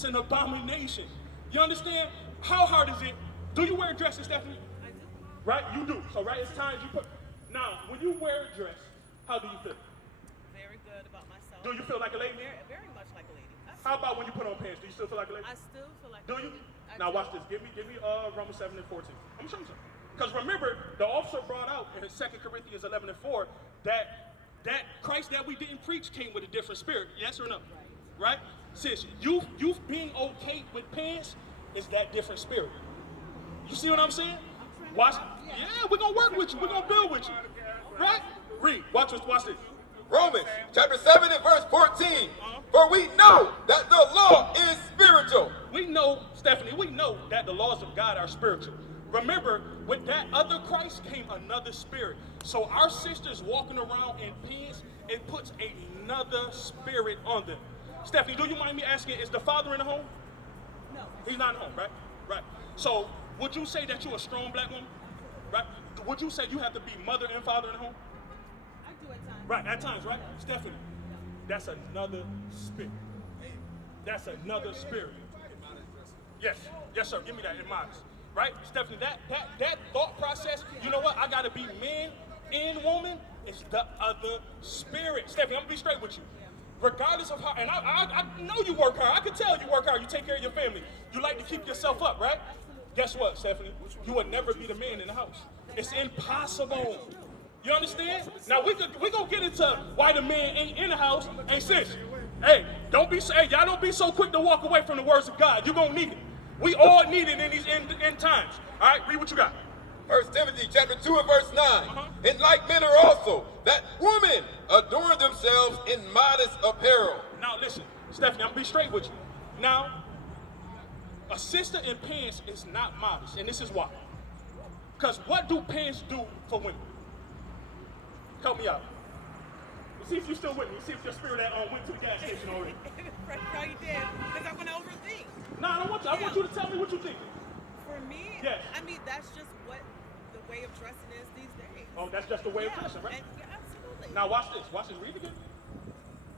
It's an abomination. You understand? How hard is it? Do you wear dresses, Stephanie? I do. Right? You do. So, right, it's times you put. Now, when you wear a dress, how do you feel? Very good about myself. Do you feel like a lady? Very, very much like a lady. How about when you put on pants? Do you still feel like a lady? I still feel like Do a you? lady. Now watch this. Give me Romans 7 and 14. I'm gonna show you something. Because remember, the officer brought out in 2 Corinthians 11 and 4 that Christ that we didn't preach came with a different spirit. Yes or no? Right? Sis, you being okay with pants is that different spirit. You see what I'm saying? Watch. Yeah, we're gonna work with you. We're gonna build with you. Right? Read. Watch this. Watch this. Romans chapter 7 and verse 14. For we know that the law is spiritual. We know, Stephanie, we know that the laws of God are spiritual. Remember, with that other Christ came another spirit. So our sisters walking around in pants, it puts another spirit on them. Stephanie, do you mind me asking, is the father in the home? No. He's not in the home, right? Right. So would you say that you're a strong black woman? Right? Would you say you have to be mother and father in the home? I do at times. Right, at times, right? Stephanie, that's another spirit. That's another spirit. Yes, yes, sir. Give me that in mind. Right, Stephanie. That thought process. You know what? I gotta be man and woman. It's the other spirit. Stephanie, I'm gonna be straight with you. Regardless of how, and I know you work hard. I can tell you work hard. You take care of your family. You like to keep yourself up, right? Guess what, Stephanie? You will never be the man in the house. It's impossible. You understand? Now we gonna get into why the man ain't in the house. And sis, hey, y'all don't be so quick to walk away from the words of God. You're gonna need it. We all need it in these end times. All right, read what you got. 1 Timothy chapter 2 and verse 9. In like manner also, that women adorn themselves in modest apparel. Now listen, Stephanie, I'm gonna be straight with you. Now, a sister in pants is not modest, and this is why. Because what do pants do for women? Help me out. See if you're still with me. See if your spirit went to the gas station already. Probably did, because I want to overthink. No, I don't want you. I want you to tell me what you think. For me, Yes. I mean, that's just what the way of dressing is these days. Oh, that's just the way of dressing, right? Yeah, absolutely. Now watch this. Watch this. Read it again.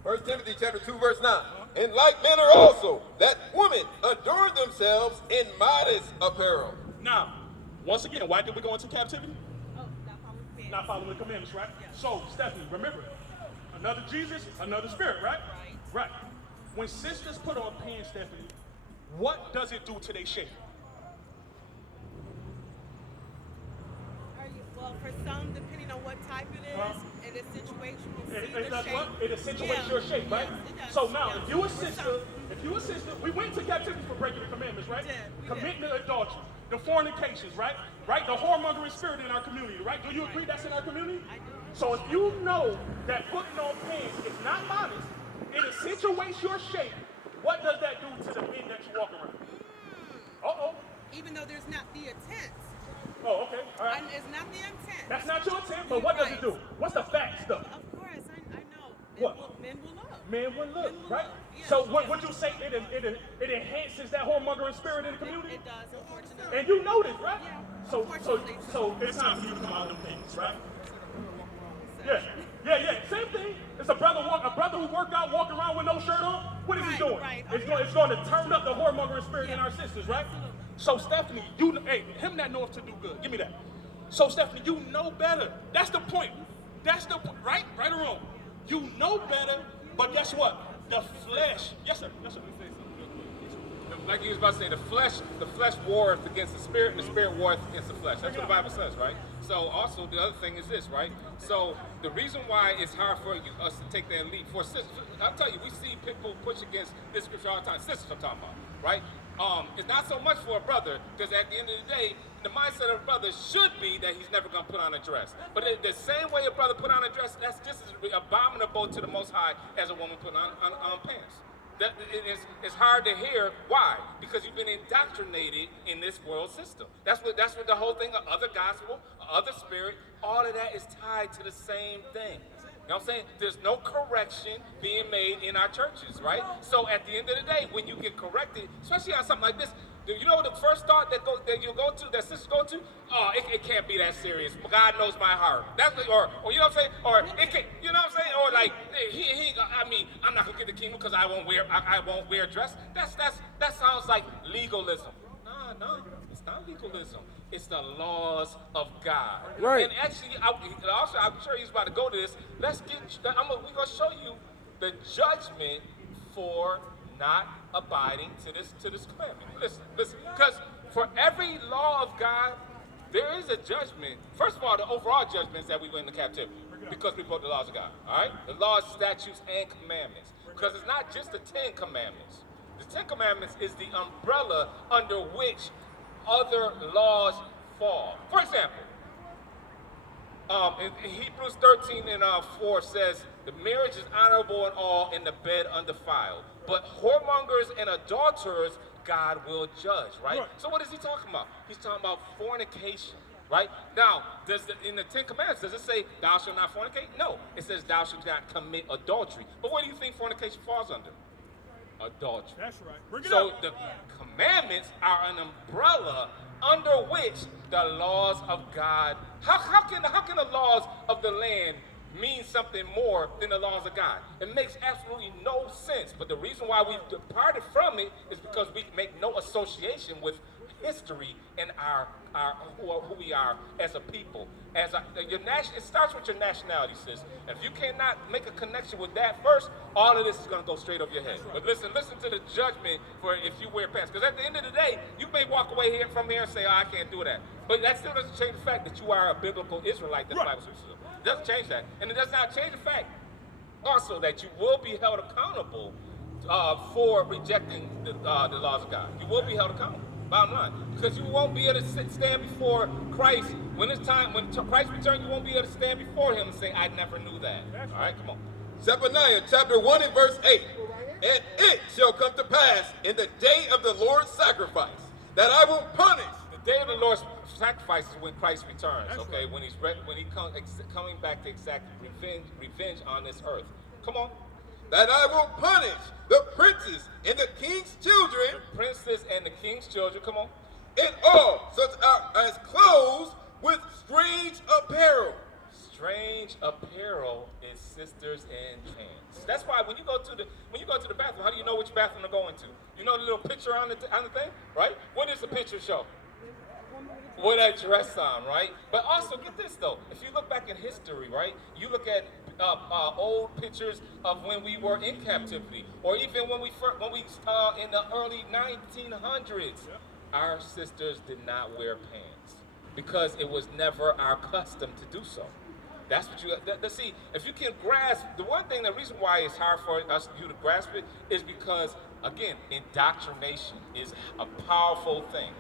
1 Timothy chapter 2 verse 9. In like manner also, that women adorn themselves in modest apparel. Now, once again, why did we go into captivity? Oh, not following the Not following the commandments, right? Yeah. So, Stephanie, remember, another Jesus, another spirit, right? Right. Right. When sisters put on pants, Stephanie, what does it do to their shape? Well, for some, depending on what type it is, in this situation, we'll see It the does shape. what? It accentuates Yeah. your shape, right? Yes, it does. So now, Yeah. if you a For sister, some. we went to captivity for breaking the commandments, right? We did. Committing adultery, the fornications, right? Right? The whoremongering spirit in our community, right? Do you agree that's in our community? I do. So if you know that putting on pants is not modest, it accentuates your shape, what does that do to the men that you walk around? Uh-oh. Even though there's not the intent. Oh, okay. All right. It's not the intent. That's not your intent, but what does it do? What's the fact stuff? Of course, I know. What? Men will love. Men would look, Men will right? look, yeah. So what would you say it enhances that whoremongering spirit in the community? It does, unfortunately. And you know this, right? Yeah, So unfortunately. it's time for you to come out of them things, right? Yeah. Same thing. It's a brother who worked out, walking around with no shirt on. What is he doing? Right. It's going to turn up the whoremongering spirit in Yeah. our sisters, right? Absolutely. So Stephanie, him that knoweth to do good. Give me that. So Stephanie, you know better. That's the point. That's the point, right? Right or wrong? You know better, but guess what? The flesh. Yes, sir. Yes, sir. Like you was about to say, the flesh warreth against the spirit, and the spirit warreth against the flesh. That's what the Bible says, right? So also the other thing is this, right? So the reason why it's hard for us to take that leap for sisters, I'll tell you, we see people push against this scripture all the time. Sisters I'm talking about, right? It's not so much for a brother, because at the end of the day, the mindset of a brother should be that he's never going to put on a dress. But the same way a brother put on a dress, that's just as abominable to the Most High as a woman putting on pants. It's hard to hear. Why? Because you've been indoctrinated in this world system. That's what the whole thing of other gospel, other spirit, all of that is tied to the same thing. You know what I'm saying? There's no correction being made in our churches, right? So at the end of the day, when you get corrected, especially on something like this, you know the first thought that you go to, that sisters go to? Oh, it can't be that serious. God knows my heart. That's or you know what I'm saying? Or it can't, you know what I'm saying? Or like I'm not gonna get the kingdom because I won't wear a dress. That sounds like legalism. No, it's not legalism. It's the laws of God. Right. And actually, I'm sure he's about to go to this. We're gonna show you the judgment for not abiding to this commandment. Listen, because for every law of God, there is a judgment. First of all, the overall judgment is that we went into captivity because we broke the laws of God. All right, the laws, statutes, and commandments. Because it's not just the 10 Commandments. The 10 Commandments is the umbrella under which other laws fall. For example, in Hebrews 13 and 4 says, the marriage is honorable in all, and the bed undefiled. But whoremongers and adulterers, God will judge, right? So what is he talking about? He's talking about fornication, right? Now, in the 10 Commandments, does it say, thou shalt not fornicate? No. It says, thou shalt not commit adultery. But what do you think fornication falls under? Adultery. That's right. Bring it So up. the commandments are an umbrella under which the laws of God, how can the laws of the land mean something more than the laws of God? It makes absolutely no sense. But the reason why we've departed from it is because we make no association with history and who we are as a people. It starts with your nationality, sis. And if you cannot make a connection with that first, all of this is going to go straight over your head. But listen to the judgment for if you wear pants. Because at the end of the day, you may walk away from here and say, oh, I can't do that. But that still doesn't change the fact that you are a biblical Israelite that the Bible speaks of. It doesn't change that. And it does not change the fact also that you will be held accountable for rejecting the laws of God. You will be held accountable. Bottom line, because you won't be able to stand before Christ when Christ returns. You won't be able to stand before him and say, I never knew that. All right, come on. Zephaniah chapter 1 and verse 8. And it shall come to pass in the day of the Lord's sacrifice that I will punish. The day of the Lord's sacrifice is when Christ returns. Okay, when he's coming back to exact revenge on this earth. Come on. That I will punish the princes and the king's children. The princes and the king's children, come on. And all such as clothes with strange apparel. Strange apparel is sisters and pants. That's why when you go to the bathroom, how do you know which bathroom to go into? You know the little picture on the thing, right? What does the picture show? With that dress on, right? But also, get this though. If you look back in history, right? You look at old pictures of when we were in captivity, or even when we in the early 1900s, our sisters did not wear pants because it was never our custom to do so. That's what you see. If you can grasp the reason why it's hard for you to grasp it is because, again, indoctrination is a powerful thing.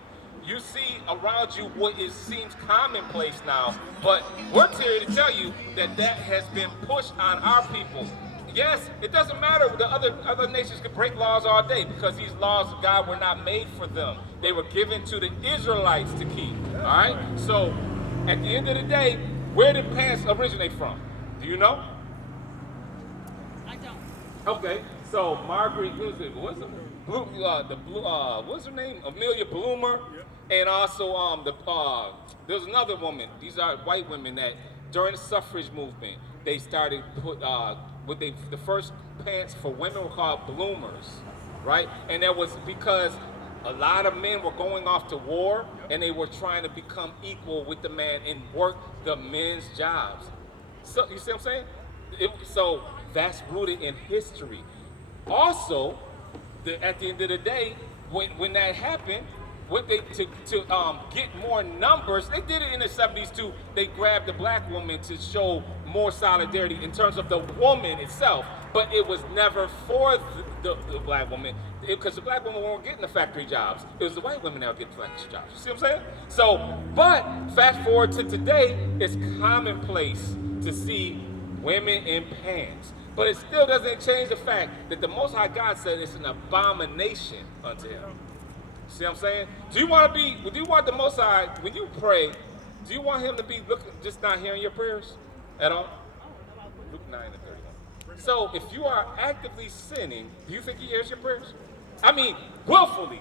You see around you what seems commonplace now, but we're here to tell you that has been pushed on our people. Yes, it doesn't matter. The other nations can break laws all day because these laws of God were not made for them. They were given to the Israelites to keep. All right? So, at the end of the day, where did pants originate from? Do you know? I don't. Okay, so Margaret, what's her name? Amelia Bloomer, and also there's another woman. These are white women that during the suffrage movement they started the first pants for women were called bloomers, right? And that was because a lot of men were going off to war and they were trying to become equal with the man and work the men's jobs. So you see what I'm saying? So that's rooted in history. Also, at the end of the day, when that happened, to get more numbers, they did it in the 70s too. They grabbed the black woman to show more solidarity in terms of the woman itself, but it was never for the black woman, because the black women weren't getting the factory jobs. It was the white women that were getting factory jobs. You see what I'm saying? So, but fast forward to today, it's commonplace to see women in pants. But it still doesn't change the fact that the Most High God said it's an abomination unto him. See what I'm saying? Do you want the Most High, when you pray, do you want him to be just not hearing your prayers at all? 9 and 31. So if you are actively sinning, do you think he hears your prayers? I mean, willfully.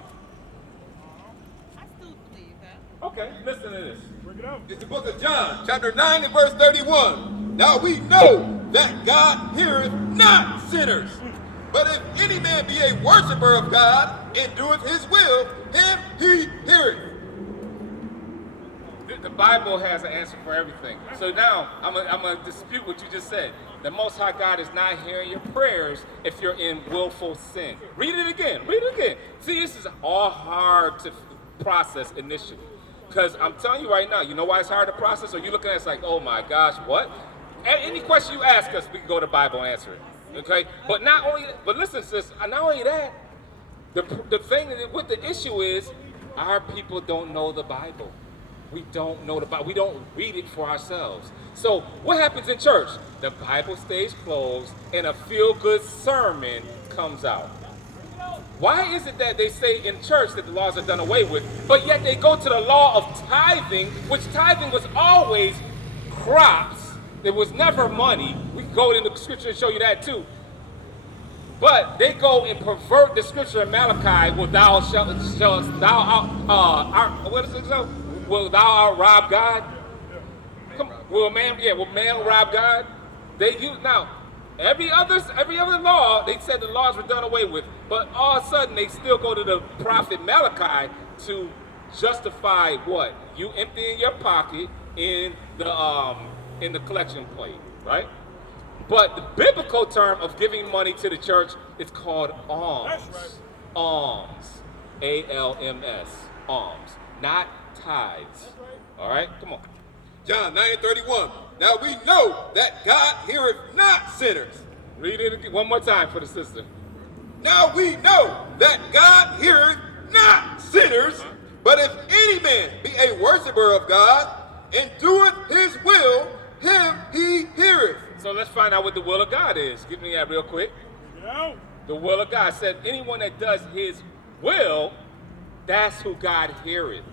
I still believe that. Okay, listen to this. Bring it out. It's the book of John, chapter 9 and verse 31. Now we know that God heareth not sinners. But if any man be a worshiper of God and doeth his will, him he heareth. The Bible has an answer for everything. So now, I'm going to dispute what you just said. The Most High God is not hearing your prayers if you're in willful sin. Read it again. Read it again. See, this is all hard to process initially. Because I'm telling you right now, you know why it's hard to process? Or you looking at it like, oh my gosh, what? Any question you ask us, we can go to the Bible and answer it. Okay? But listen, sis, not only that, the thing with the issue is, our people don't know the Bible. We don't know the Bible. We don't read it for ourselves. So what happens in church? The Bible stays closed and a feel-good sermon comes out. Why is it that they say in church that the laws are done away with, but yet they go to the law of tithing, which tithing was always crops. There was never money. We can go into the scripture and show you that too. But they go and pervert the scripture in Malachi, will thou rob God? Will man rob God? They use now every other law. They said the laws were done away with, but all of a sudden they still go to the prophet Malachi to justify what? You emptying your pocket in the collection plate, right? But the biblical term of giving money to the church is called alms. That's right. Alms. A-L-M-S. Alms. Not tithes. All right? Come on. John 9 and 31. Now we know that God heareth not sinners. Read it again, one more time for the sister. Now we know that God heareth not sinners, but if any man be a worshiper of God and doeth his will, him he heareth. So let's find out what the will of God is. Give me that real quick. Bring it out. The will of God said anyone that does his will, that's who God heareth.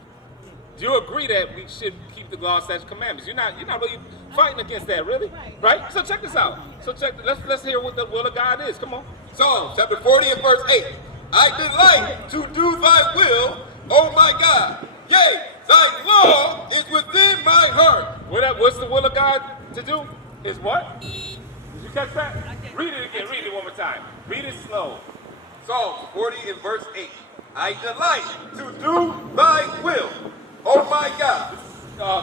Do you agree that we should keep the law, statutes, commandments? You're not really fighting against that, really, right? So check this out. Let's hear what the will of God is. Come on. Psalms chapter 40 and verse 8. I delight to do thy will, O my God. Yea, thy law is within my heart. What's the will of God to do? Is what? Did you catch that? Read it again. Read it one more time. Read it slow. Psalms 40 and verse 8. I delight to do thy will, O my God.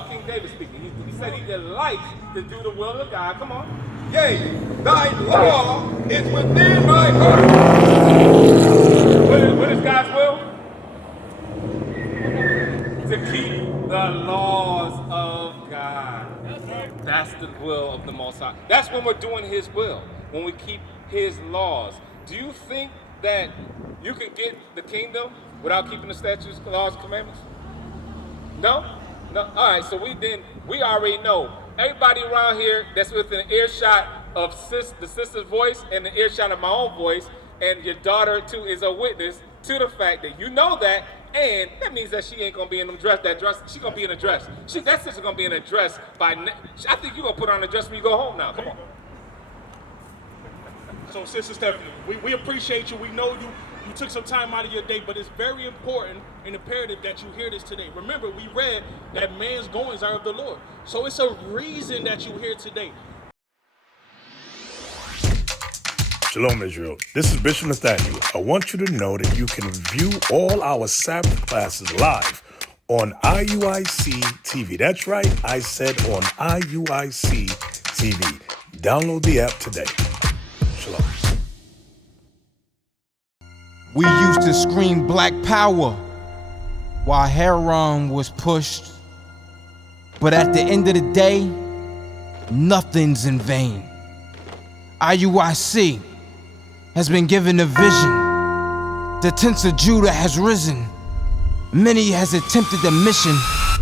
King David speaking. He said he delights to do the will of God. Come on. Yea, thy law is within my heart. What is God's will? To keep the laws of God. That's the will of the Most High. That's when we're doing his will, when we keep his laws. Do you think that you can get the kingdom without keeping the statutes, laws, commandments? No? All right, so we already know. Everybody around here that's within earshot of the sister's voice and the earshot of my own voice, and your daughter too is a witness to the fact that you know that, and that means that she ain't gonna be in them dress. She gonna be in a dress. That sister gonna be in a dress I think you gonna put on a dress when you go home now. Come on. So, Sister Stephanie, we appreciate you. We know you took some time out of your day, but it's very important and imperative that you hear this today. Remember, we read that man's goings are of the Lord. So it's a reason that you're here today. Shalom, Israel. This is Bishop Nathaniel. I want you to know that you can view all our Sabbath classes live on IUIC TV. That's right, I said on IUIC TV. Download the app today. Shalom. We used to scream Black Power while Heron was pushed. But at the end of the day, nothing's in vain. IUIC has been given a vision. The tents of Judah has risen. Many has attempted the mission,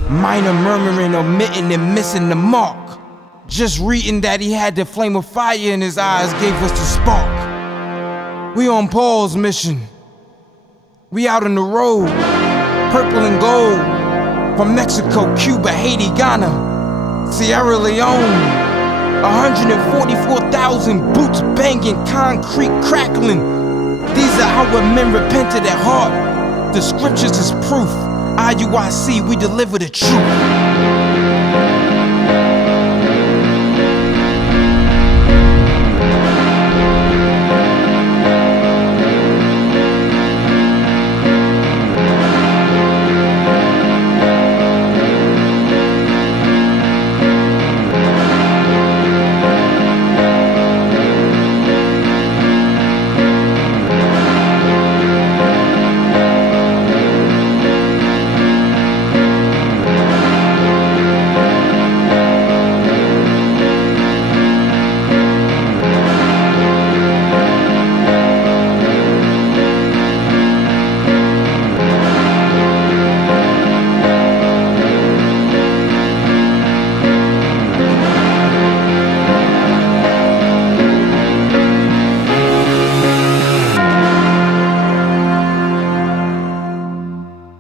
minor murmuring, omitting, and missing the mark. Just reading that he had the flame of fire in his eyes gave us the spark. We on Paul's mission. We out on the road, purple and gold, from Mexico, Cuba, Haiti, Ghana, Sierra Leone, 144,000 boots banging, concrete crackling. These are our men repented at heart. The scriptures is proof. IUIC, we deliver the truth.